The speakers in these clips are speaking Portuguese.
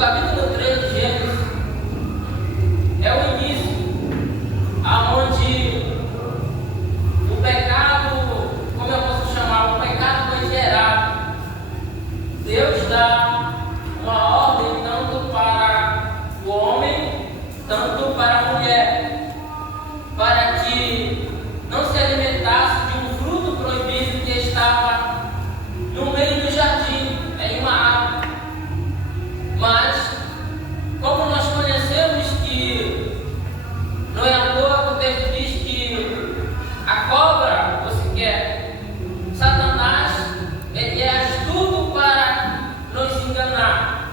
capítulo 3 de Gênesis é o início, aonde o pecado, como eu posso chamar, o pecado foi gerado. Deus dá uma ordem tanto para o homem, tanto para a mulher, para que não se alimentasse de um fruto proibido que estava no meio do jardim, em uma árvore. Mas, como nós conhecemos que não é à toa que o texto diz que a cobra, ou sequer Satanás, ele é astuto para nos enganar.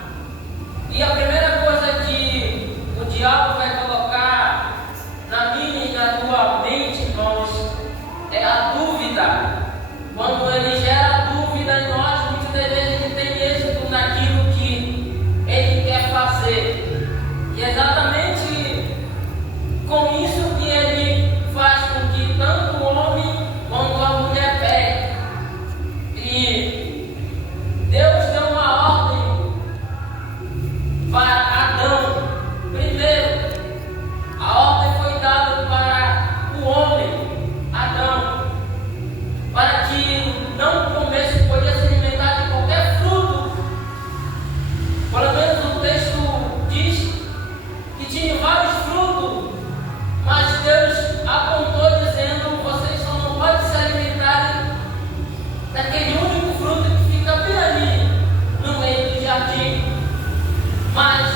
E a primeira coisa que o diabo vai colocar na minha e na tua mente, irmãos, é a dúvida. Quando ele gera dúvida em nós, muitas das vezes ele tem êxito naquilo que ele quer fazer. E é exatamente com isso que ele faz com que tanto o homem quanto a mulher pequem. E Deus deu uma ordem para Adão. Primeiro, a ordem foi dada para o homem, Adão, para que não comesse, podia se alimentar de qualquer fruto. Pelo menos o texto diz que tinha vários frutos, mas Deus apontou dizendo: vocês só não podem se alimentar daquele único fruto que fica bem ali no meio do jardim. Mas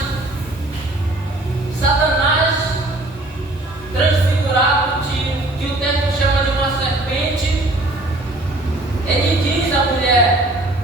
Satanás, transfigurado que o texto chama de uma serpente, ele diz à mulher: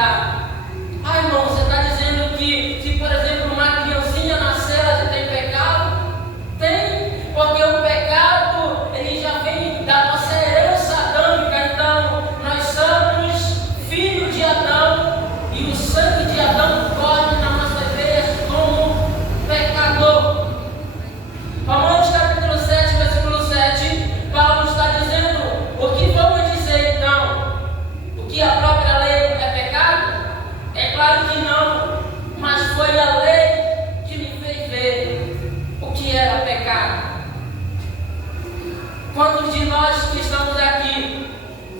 pecado. Ah, irmão, você está dizendo que se, por exemplo, uma criancinha nascer, ela já tem pecado? Tem, porque o pecado, ele já vem da nossa herança adâmica. Então, nós somos filhos de Adão, e o sangue de Adão corre nas nossas veias como pecador. Romanos capítulo 7, versículo 7, Paulo está dizendo: o que vamos dizer então? O que a própria lei é pecado? É claro que não, mas foi a lei que me fez ver o que era pecado. Quantos de nós que estamos aqui,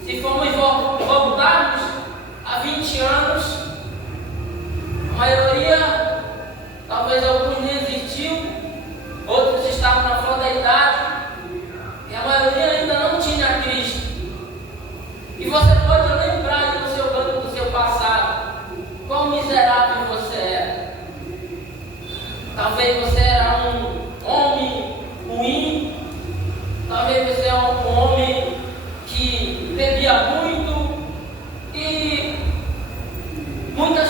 se formos voltarmos há 20 anos, a maioria, talvez alguns nem existiu, outros estavam na flor da idade, e a maioria ainda não tinha Cristo. E você pode lembrar do seu banco, do seu passado, quão miserável você era. Talvez você era um homem ruim, talvez você era um homem que bebia muito, e muitas